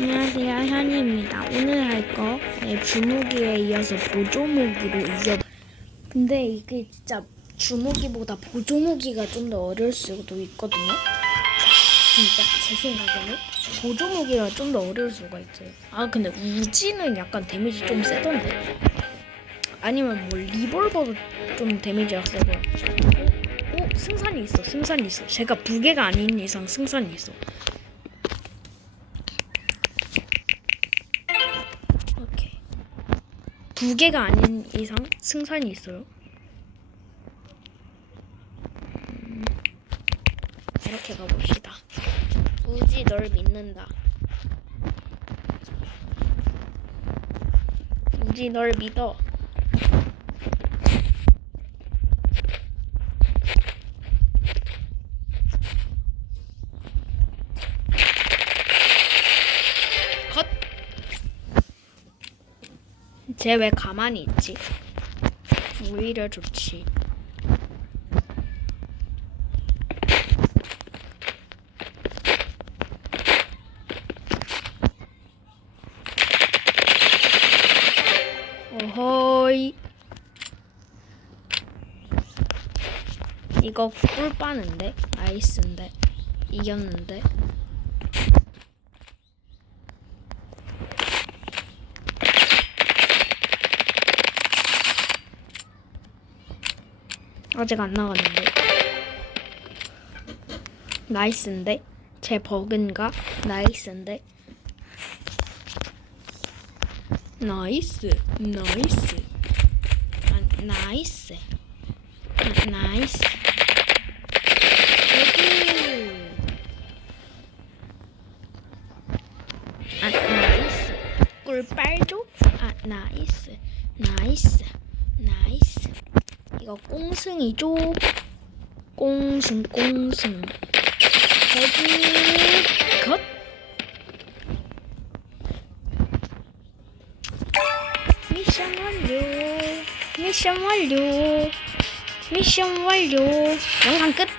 안녕하세요 현이입니다. 오늘 할거 네, 주무기에 이어서 보조무기로 이겨. 근데 이게 진짜 주무기보다 보조무기가 좀 더 어려울 수도 있거든요. 진짜 제 생각에는 보조무기가 좀 더 어려울 수가 있어요. 아 근데 우지는 약간 데미지 좀 세던데. 아니면 뭐 리볼버도 좀 데미지가 세고. 오, 오 승산이 있어 승산이 있어. 제가 부계가 아닌 이상 승산이 있어. 두 개가 아닌 이상 승산이 있어요. 음, 이렇게 가봅시다. 우지 널 믿는다. 우지 널 믿어. 쟤 왜 가만히 있지? 오히려 좋지. 어허이. 이거 꿀 빠는데? 아이스인데? 이겼는데? 아직 안 나갔는데. 나이스인데? 제 버그인가? 나이스인데? 나이스, 나이스, 아, 나이스, 아, 나이스. 아, 나이스. 꿀 빨죠? 아, 나이스, 나이스, 나이스. 이거 꽁승이죠? 꽁승 꽁승. 헤드 컷. 미션 완료 미션 완료 미션 완료. 영상 끝